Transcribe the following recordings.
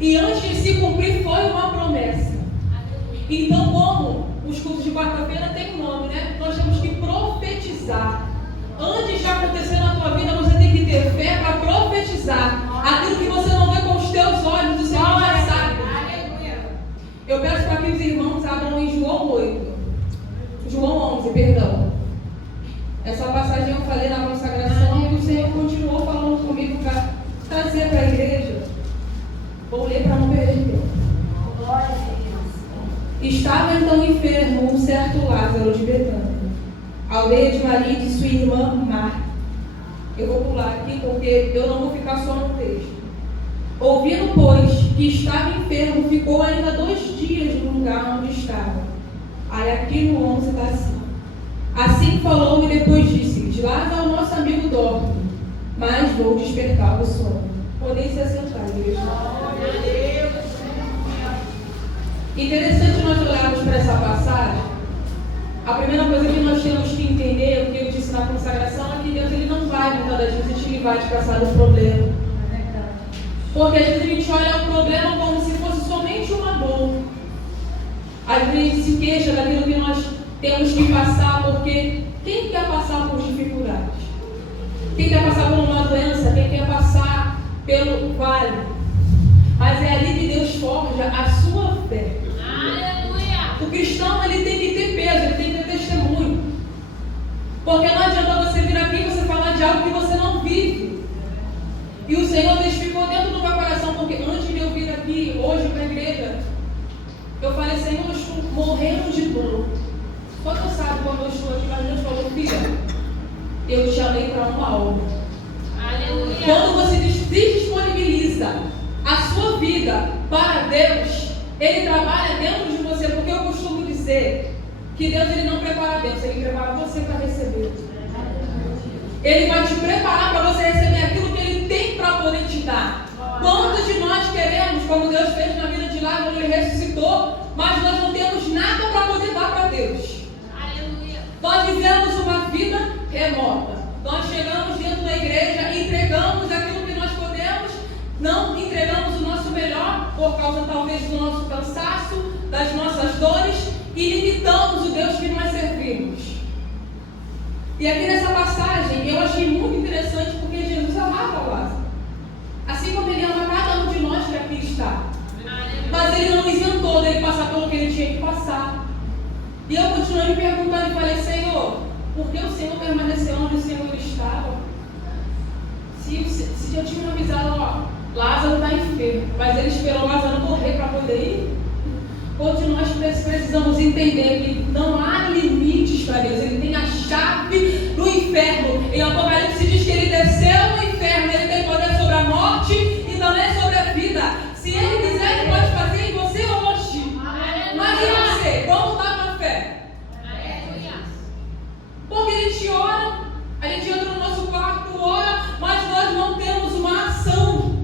E antes de se cumprir, foi uma promessa. Então, como os cultos de quarta-feira têm um nome, né? Nós temos que profetizar. Antes de acontecer na tua vida, você tem que ter fé para profetizar. Aquilo que você não vê com os teus olhos, o Senhor já sabe. Eu peço para que os irmãos abram em João 8. João 11, perdão. Essa passagem eu falei na consagração e o Senhor continuou falando comigo para trazer para a igreja. Vou ler para não perder tempo. Estava então enfermo um certo Lázaro de Betânia, aldeia de Maria e de sua irmã Marta. Eu vou pular aqui porque eu não vou ficar só no texto. Ouvindo, pois, que estava enfermo, ficou ainda 2 dias no lugar onde estava. Aí aqui no 11 está assim. Assim falou e depois disse: Lázaro, nosso amigo, dorme, mas vou despertar do sono. Podem se assentar, igreja. Interessante nós olharmos para essa passagem. A primeira coisa que nós temos que entender, o que eu disse na consagração, é que Deus ele não vai, muitas das vezes, te livrar de passar do problema. Porque às vezes a gente olha o problema como se fosse somente uma dor. Às vezes a gente se queixa daquilo que nós temos que passar, porque quem quer passar por dificuldades? Quem quer passar por uma doença? Quem quer passar pelo vale? Mas é ali que Deus forja a sua fé. Aleluia! O cristão ele tem que ter peso, ele tem que ter testemunho. Porque não adianta você vir aqui e você falar de algo que você não vive. E o Senhor testificou dentro do meu coração, porque antes de eu vir aqui, hoje para a igreja, eu falei: Senhor, eu estou morrendo de dor. Quanto sabe quando eu estou aqui, mas Deus falou: filha, eu te chamei para uma obra. Aleluia! Quando você disponibiliza a sua vida para Deus, Ele trabalha dentro de você, porque eu costumo dizer que Deus ele não prepara Deus, Ele prepara você para receber. Ele vai te preparar para você receber aquilo que Ele tem para poder te dar. Quantos de nós queremos, como Deus fez na vida de Lázaro, Ele ressuscitou, mas nós não temos nada para poder dar para Deus. Aleluia. Nós vivemos uma vida remota. Nós chegamos dentro da igreja, entregamos aquilo que nós podemos, não entregamos o nosso melhor, por causa talvez do nosso cansaço, das nossas dores, e limitamos o Deus que nós servimos. E aqui nessa passagem eu achei muito interessante, porque Jesus amava Lázaro, assim como Ele ama cada um de nós que aqui está. Mas Ele não isentou dele passar pelo que ele tinha que passar. E eu continuei me perguntando e falei: Senhor, por que o Senhor permaneceu onde o Senhor estava? Se já tinha avisado, ó, Lázaro está enfermo, mas Ele esperou Lázaro morrer para poder ir? Hoje nós precisamos entender que não há limites para Deus. Ele tem a chave do inferno. Em Apocalipse diz que Ele desceu no inferno. Ele tem poder sobre a morte e também sobre a vida. Se Ele quiser, Ele pode fazer em você hoje. Mas e você? Como está a tua fé? Porque a gente ora, a gente entra no nosso quarto, ora, mas nós não temos uma ação.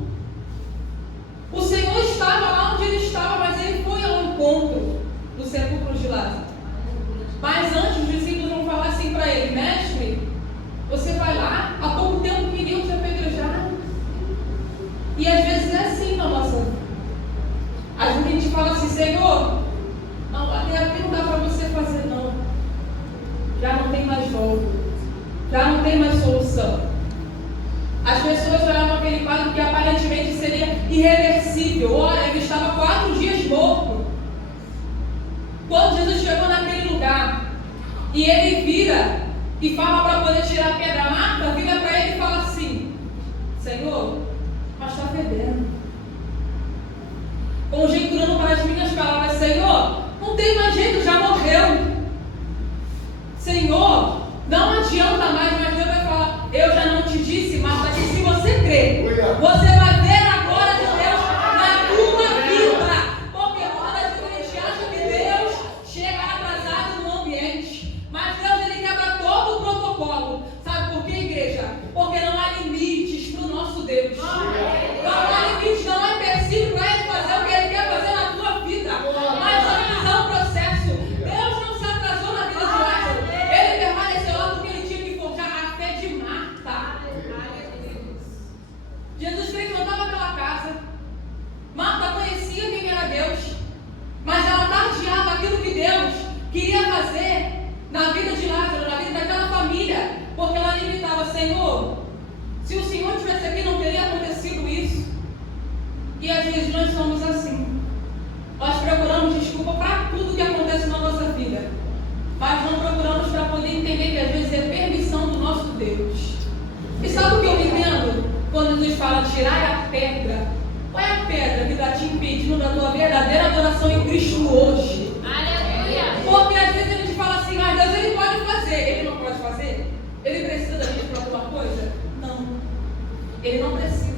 O Senhor estava lá onde Ele estava, mas Ele foi ao encontro do sepulcro de Lázaro. Mas antes os discípulos vão falar assim para Ele: Mestre, você vai lá, há pouco tempo queriam te apedrejar. E às vezes é assim na nossa vida. Às vezes a gente fala assim: Senhor, não, até aqui não dá para você fazer não. Já não tem mais volta, já não tem mais solução. As pessoas olhavam aquele quadro que aparentemente seria irreversível. Ora, ele estava 4 dias morto. Quando Jesus chegou naquele lugar e ele vira e fala para poder tirar a pedra, Marta vira para ele e fala assim: Senhor, mas está fedendo. Conjecturando para as minhas palavras: Senhor, não tem mais jeito, já morreu. Senhor, não adianta mais. Mas Deus vai falar: eu já não te disse, Marta, que se você crer, você vai ver a glória de Deus na tua vida. Porque muitas das vezes a gente acha que Deus chega atrasado no ambiente, mas Deus ele quebra todo o protocolo. Sabe por quê, igreja? Porque não há limites para o nosso Deus. Não há limites, não há empecilho para Ele fazer o que Ele quer fazer na tua vida. Mas antes há um processo. Deus não se atrasou na vida de Lázaro. Ele permaneceu lá porque Ele tinha que forjar a fé de Marta. Jesus fez Se o Senhor estivesse aqui, não teria acontecido isso. E às vezes nós somos assim. Nós procuramos desculpa para tudo que acontece na nossa vida, mas não procuramos para poder entender que às vezes é permissão do nosso Deus. E sabe o que eu entendo? Quando Jesus fala tirar a pedra, qual é a pedra que está te impedindo da tua verdadeira adoração em Cristo hoje? Aleluia! Porque às vezes a gente fala assim, mas Deus ele pode fazer. Ele não pode fazer? Ele precisa da gente para alguma coisa? Não. Ele não precisa.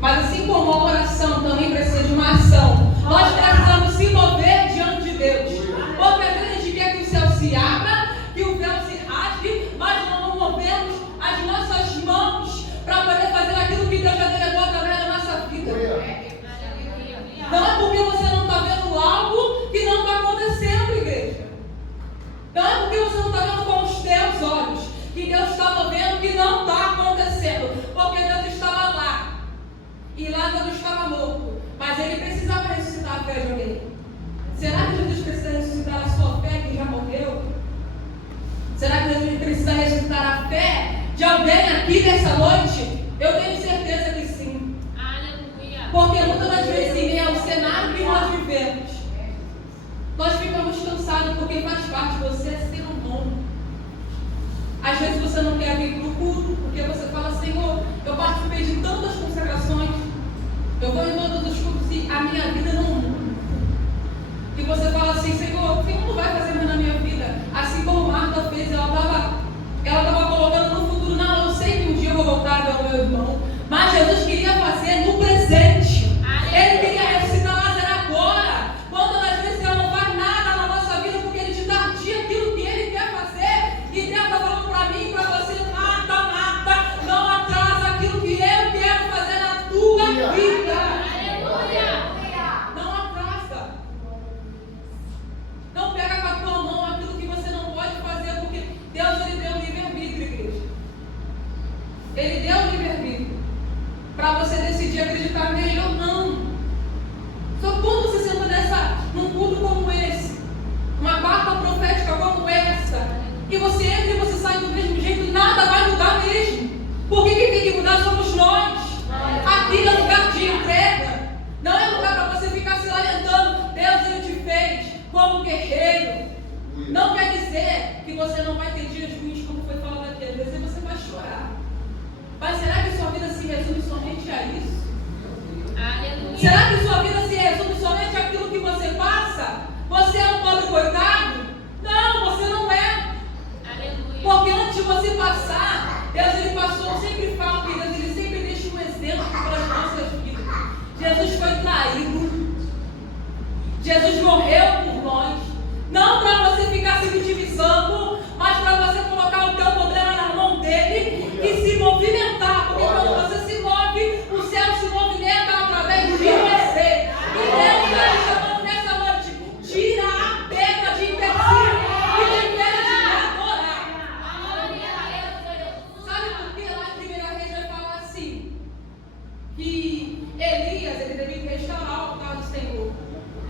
Mas assim como a oração também precisa de uma ação, nós precisamos se mover diante de Deus. Porque às vezes a gente quer que o céu se abra, que o véu se rasgue, mas não movemos as nossas mãos para poder fazer aquilo que Deus já delegou através da nossa vida. Não é porque você não está vendo algo que não está acontecendo, igreja. Não é porque você não está vendo com os teus olhos que Deus está movendo que não está acontecendo. Porque Deus estava lá e Lázaro estava morto, mas ele precisava ressuscitar a fé de alguém. Será que Jesus precisa ressuscitar a sua fé que já morreu? Será que Jesus precisa ressuscitar a fé de alguém aqui nessa noite? Eu tenho certeza que sim. Aleluia. Porque muitas das vezes, em meio ao cenário que nós vivemos, nós ficamos cansados porque faz parte de você ser humano. Às vezes você não quer vir para o culto porque você fala, Senhor, eu participei de tantas consagrações, eu vou em todos os cultos e a minha vida não muda. E você fala assim, Senhor, o que não vai fazer mais na minha vida? Assim como Marta fez, ela estava colocando no futuro, não, eu sei que um dia eu vou voltar ao meu irmão, mas Jesus queria fazer no presente. Ele queria ressuscitar Lázaro agora. Quantas das vezes Deus não faz nada na nossa vida porque Ele te dá aquilo que Ele quer fazer? E Deus está falando para mim e para você, nada, não atrasa aquilo que eu quero fazer na tua vida. Aleluia! Não atrasa. Não pega com a tua mão aquilo que você não pode fazer, porque Deus ele deu livre-arbítrio, igreja. Ele deu livre-arbítrio para você decidir acreditar nele ou não. Só quando você senta num culto como esse, uma quarta profética como essa, e você entra e você sai do mesmo jeito, nada vai mudar mesmo. Porque quem tem que mudar somos nós. Aqui é lugar de entrega. Não é lugar para você ficar se lamentando. Deus ele te fez como guerreiro. Não quer dizer que você não vai ter dias ruins, como foi falado aqui. Às vezes você vai chorar. Mas será que sua vida se resume somente a isso? Aleluia. Será que sua vida se resume somente àquilo que você passa? Você é um pobre coitado? Não, você não é. Aleluia. Porque antes de você passar, Deus ele passou, eu sempre falo que Deus ele sempre deixa um exemplo para as nossas vidas. Jesus foi traído. Jesus morreu por nós. Não para você ficar se vitimizando, mas para você colocar o teu problema na mão dele e se movimentar. Porque quando você se move, o céu se movimenta através de você. E Deus está te chamando nessa noite. Tira a pedra de empecilho e te impede de me adorar. Sabe por que lá em 1 Reis vai falar assim? Que Elias ele teve que restaurar o altar do Senhor.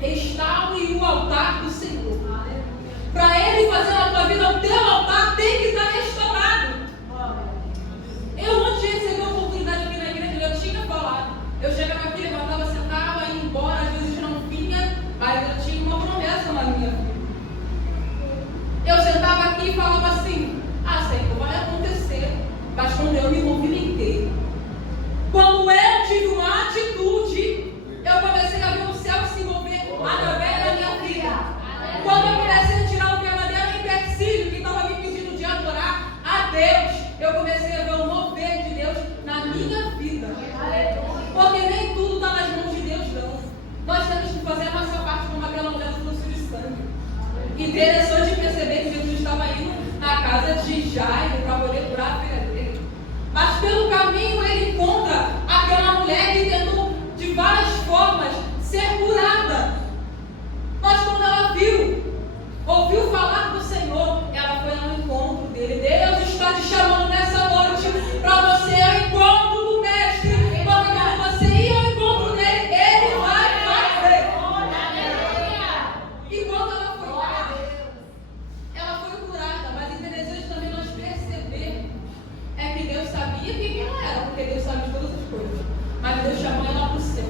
Restaure o altar do Senhor. Para ele fazer na tua vida, o teu altar tem que estar restaurado. Eu antes de receber a oportunidade aqui na igreja, eu tinha falado. Eu chegava aqui, levantava, sentava, ia embora, às vezes não vinha, mas eu tinha uma promessa na minha vida. Eu sentava aqui e falava assim, Senhor, vai acontecer. Mas quando eu me movimentei, quando eu tive uma atitude, eu comecei a ver o céu se mover através da minha vida. Quando eu comecei a tirar o verdadeiro empecilho que estava me pedindo de adorar a Deus, eu comecei a ver o mover de Deus na minha vida. Porque nem tudo está nas mãos de Deus, não. Nós temos que fazer a nossa parte como aquela mulher do fluxo de sangue. Interessante perceber que Jesus estava indo na casa de Jairo para poder curar a filha dele. Mas pelo caminho ele encontra aquela mulher que tentou de várias formas ser curada. Mas quando ela ouviu falar do Senhor, ela foi ao encontro dele. Deus está te chamando nessa noite para você ir ao encontro do Mestre. Porque quando você ir ao encontro dele, ele vai fazer. E quando ela foi curada, mas interessante também nós perceber é que Deus sabia quem ela era. porque Deus sabe de todas as coisas. Mas Deus chamou ela para o céu.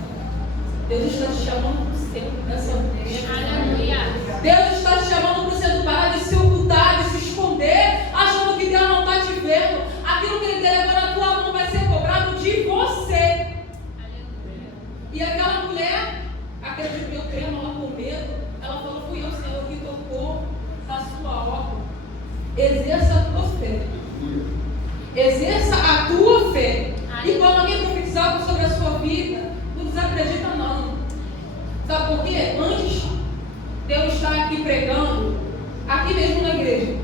Deus está te chamando para o céu nessa noite. Aleluia. Deus está te chamando para o céu, parar de se ocultar, de se esconder, achando que Deus não está te vendo. Aquilo que Ele entregou na tua mão vai ser cobrado de você. Aleluia. E aquela mulher, acredito que eu creio, ela com medo, ela falou: fui eu, Senhor, que tocou na sua obra. Exerça a tua fé. Exerça a tua fé. E quando alguém profetizar sobre a sua vida, não desacredita não. Sabe por quê? Antes de eu estar aqui pregando, aqui mesmo na igreja,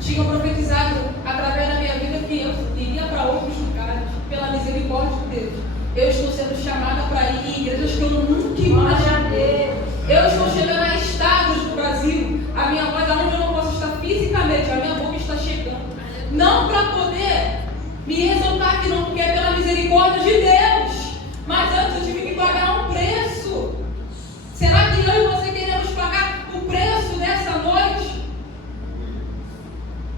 tinha profetizado através da minha vida que eu iria para outros lugares, pela misericórdia de Deus. Eu estou sendo chamada para ir em igrejas que eu nunca imaginei. Eu estou chegando a estados do Brasil. A minha voz, aonde eu não posso estar fisicamente, a minha boca está chegando. Não para poder me exaltar aqui, não, porque é pela misericórdia de Deus. Mas antes eu tive que pagar um preço. Será que eu e você queremos pagar o preço dessa noite?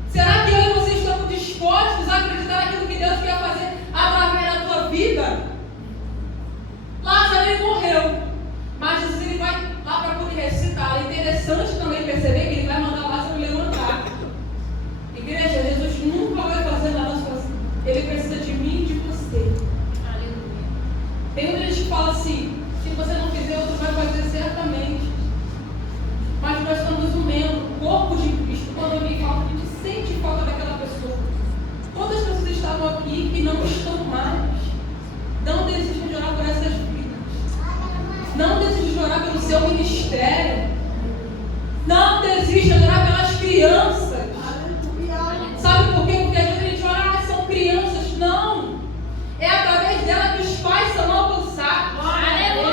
Será que eu e você estamos dispostos a acreditar naquilo que Deus quer fazer através da tua vida? Lázaro, ele morreu, mas Jesus, ele vai lá para poder ressuscitar. É interessante também perceber que ele vai mandar Lázaro levantar. Igreja, Jesus nunca vai fazer nada sozinho. Ele precisa de mim e de você. Aleluia. Tem muita gente que fala assim: se você não fizer, outro vai fazer certamente. Mas nós somos um membro, o corpo de Cristo. Quando alguém fala, a gente sente falta daquela pessoa. Quantas pessoas estavam aqui que não estão mais? Não desistam de orar por essas vidas. Não desistam de orar pelo seu ministério. Não desistam de orar pelas crianças. Sabe por quê? Porque às vezes a gente ora, são crianças. Não. É através dela que os pais são alcançados.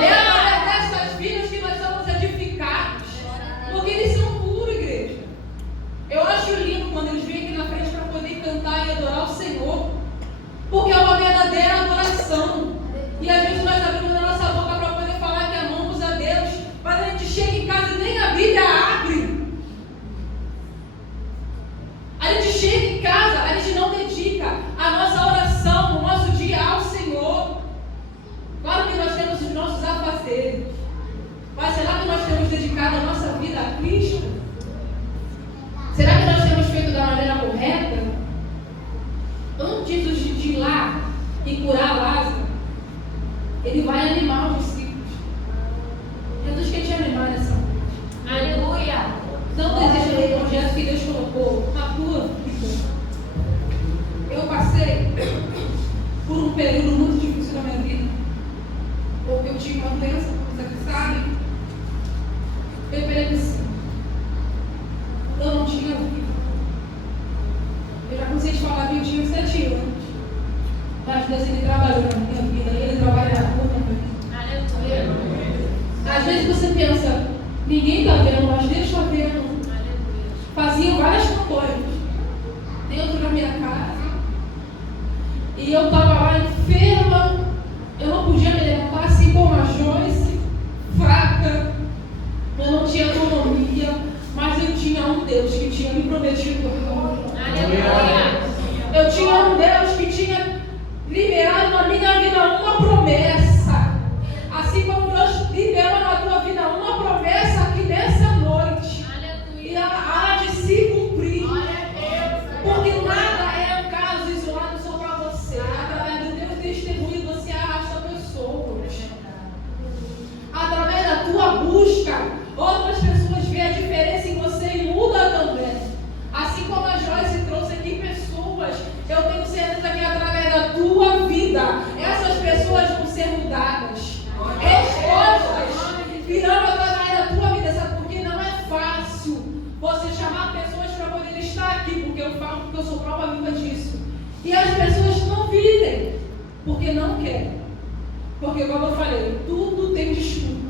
É através dessas vidas que nós somos edificados. Porque eles são puros, igreja. Eu acho lindo quando eles vêm aqui na frente para poder cantar e adorar o Senhor. Porque é uma verdadeira adoração. E às vezes nós abrimos a nossa boca para poder falar que amamos a Deus, mas a gente chega em casa e nem a Bíblia abre. A gente chega em casa, a gente não dedica a nossa oração, o nosso dia ao Senhor. Claro que nós temos os nossos afazeres, mas será que nós temos dedicado a nossa vida a Cristo? Será que nós temos feito da maneira correta? Antes de ir lá e curar Lázaro, ele vai animar os discípulos. Jesus quer te animar nessa noite. Aleluia! Não desista do projeto que Deus colocou na tua vida. Eu passei por um período muito difícil da minha vida, porque eu tive uma doença, você que sabe, epilepsia. Eu não tinha vida. Eu já cansei de falar que eu tinha 7 anos. Mas Deus, ele trabalhou na minha vida e ele trabalha na tua também. Às vezes você pensa, ninguém está vendo, mas Deus está vendo. Faziam várias campanhas dentro da minha casa. E eu estava lá enferma. Eu não podia me levantar assim como a Joyce, fraca. Eu não tinha autonomia. Mas eu tinha um Deus que tinha me prometido. Eu tinha um Deus que tinha liberado na minha vida uma promessa. Assim como Deus liberou na tua vida uma promessa aqui nessa noite. E ela há de se cumprir. Porque nada é um caso isolado só para você. Através do teu testemunho você arrasta pessoas. Através da tua busca, outras pessoas veem a diferença em você e mudam também. Assim como a Joyce trouxe aqui pessoas, eu tenho certeza que através da tua vida, essas pessoas vão ser mudadas. Respostas virão através da tua vida. Sabe por quê? Não é fácil você chamar pessoas para poder estar aqui, porque eu falo porque eu sou prova viva disso. E as pessoas não virem, porque não querem. Porque, como eu falei, tudo tem desculpa.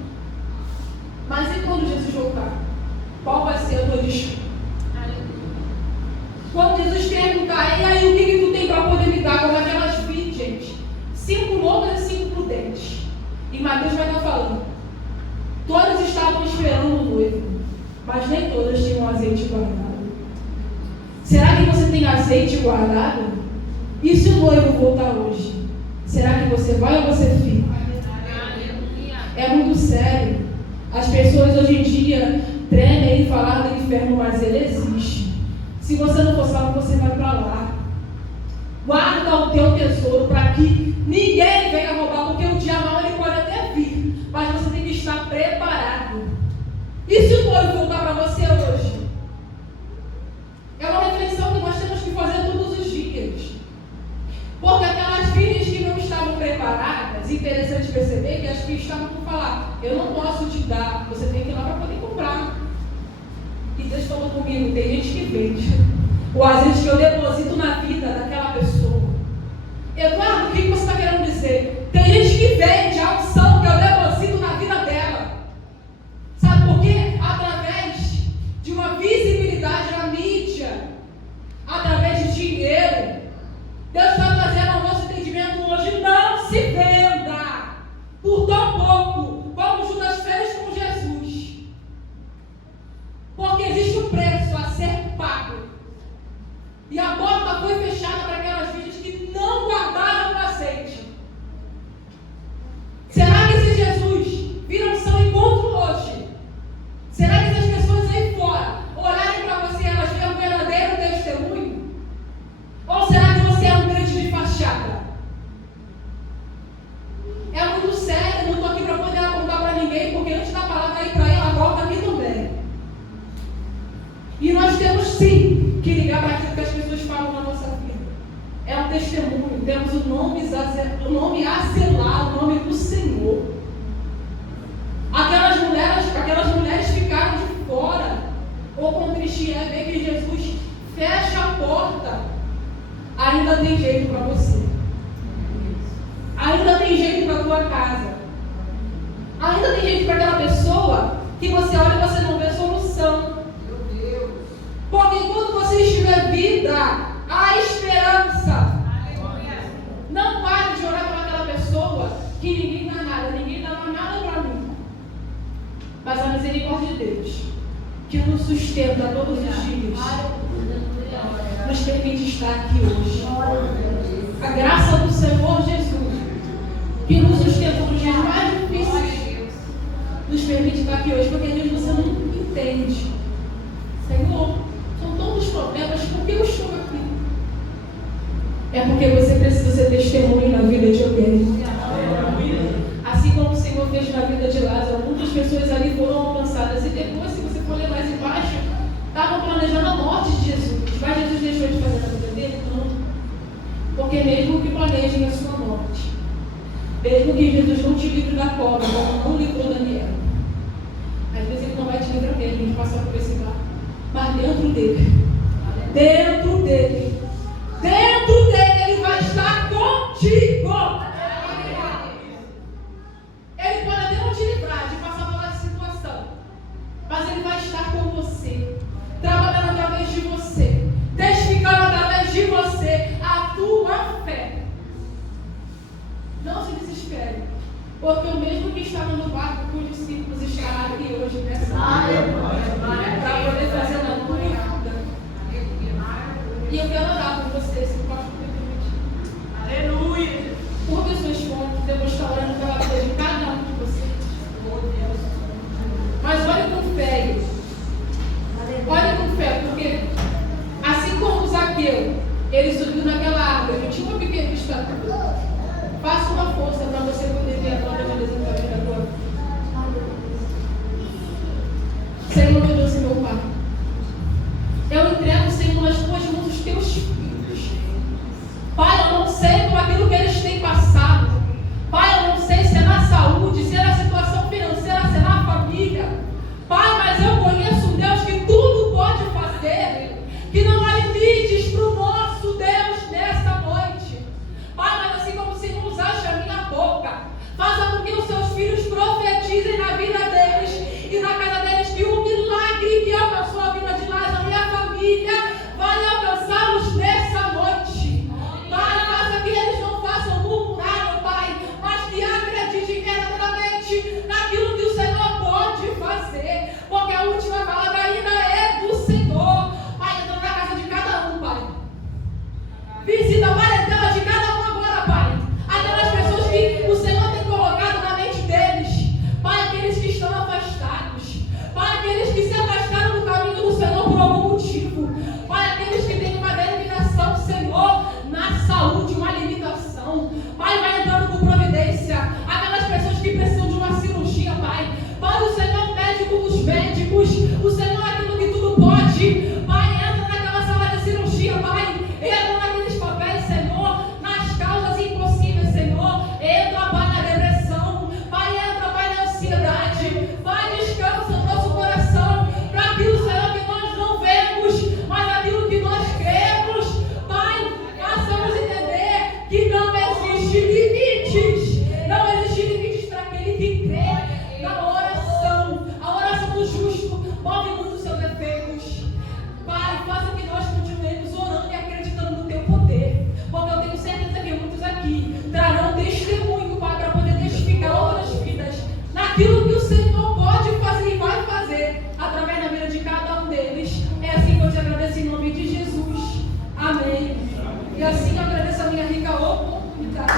Mas e quando Jesus voltar? Qual vai ser a tua desculpa? Quando Jesus perguntar, e aí o que tu tem para poder me dar? Como aquelas virgens, 5 loucas e 5 prudentes. E Mateus vai estar falando, todas estavam esperando o noivo, mas nem todas tinham azeite guardado. Será que você tem azeite guardado? E se o noivo voltar hoje? Será que você vai ou você fica? É muito sério. As pessoas hoje em dia tremem em falar do inferno, mas ele existe. Se você não for salvo, você vai para lá. Guarda o teu tesouro para que ninguém venha roubar, porque o dia mau ele pode até vir, mas você tem que estar preparado. E se o noivo voltar para você hoje? É uma reflexão que nós temos que fazer todos os dias. Porque aquelas filhas que não estavam preparadas, interessante perceber que as filhas estavam por falar, eu não posso te dar, você tem que ir lá para poder comprar. E Deus falou comigo, tem gente que vende o azeite que eu deposito na vida daquela pessoa. Eduardo, o que você está querendo dizer? Tem gente que vende a unção que eu deposito na vida dela. Sabe por quê? Através de uma visibilidade na mídia, através de dinheiro. Deus está trazendo ao nosso entendimento hoje, não se venda por tão pouco, como Judas fez com Jesus. Porque existe um preço a ser pago. E a porta foi fechada para aquelas vidas que não guardaram o azeite. Será que esse Jesus vira um São Encontro hoje? Será que essas pessoas aí fora olharem para você e elas veem um verdadeiro testemunho? Ou será que você é um crente de fachada? É muito sério, eu não estou aqui para poder apontar para ninguém, porque antes da palavra ir para ela, volta aqui também. E nós temos sim que ligar para aquilo que as pessoas falam na nossa vida. É um testemunho, temos o nome a zelar, o nome do Senhor. Aquelas mulheres ficaram de fora. Ou quando Cristiano vê que Jesus fecha a porta, ainda tem jeito para você. Ainda tem jeito para a tua casa. Ainda tem jeito para aquela pessoa que você olha e você não vê solução. Porque enquanto você estiver vida, há esperança. Não pare de orar para aquela pessoa que ninguém dá nada, ninguém dá nada para mim. Mas a misericórdia de Deus, que nos sustenta todos os dias, nos permite estar aqui hoje. A graça do Senhor Jesus, que nos sustentou nos dias mais difíceis, nos permite estar aqui hoje, porque às vezes você não entende. Senhor, são tantos problemas, por que eu estou aqui? É porque você precisa ser testemunho na vida de alguém. Assim como o Senhor fez na vida de Lázaro, muitas pessoas ali foram alcançadas. E depois, se você for ler mais embaixo, estavam planejando a morte de Jesus. Mas Jesus deixou de fazer na vida dele? Não. Porque mesmo que planejem a sua morte, mesmo que Jesus não te livre da cobra, como não livrou Daniel, às vezes ele não vai te livrar mesmo, a gente passar por esse lado. Mas dentro dele, ele vai estar contigo. Ele pode até não te livrar de passar por essa situação, mas ele vai estar com você, trabalhando através de você, testificando através de você a tua fé. Não se desespere, porque o mesmo que estava no barco com os discípulos estará aqui hoje nessa manhã para poder fazer a tua vida. E eu quero orar por vocês, se pode me permitir. Aleluia! Porque suas fontes, eu vou estar orando pela vida de cada um de vocês. Mas olhe com fé. Olhe com fé, porque assim como Zaqueu, ele subiu naquela árvore, ele tinha uma pequena estatura. Faça uma força para você poder ver a glória de Deus na vida agora. Senhor, meu Deus e meu Pai, eu entrego, Senhor, nas tuas mãos os teus filhos. Pai, eu não sei por aquilo que eles têm passado. Pai, eu não sei se é na saúde, se é na situação financeira, se é na família. Pai, mas eu conheço um Deus que tudo pode fazer, que não há limites para o nosso Deus nesta noite. Pai, mas assim como o Senhor usaste a minha boca, faça com que os seus filhos profetizem na vida deles e na casa deles, que um milagre necessidade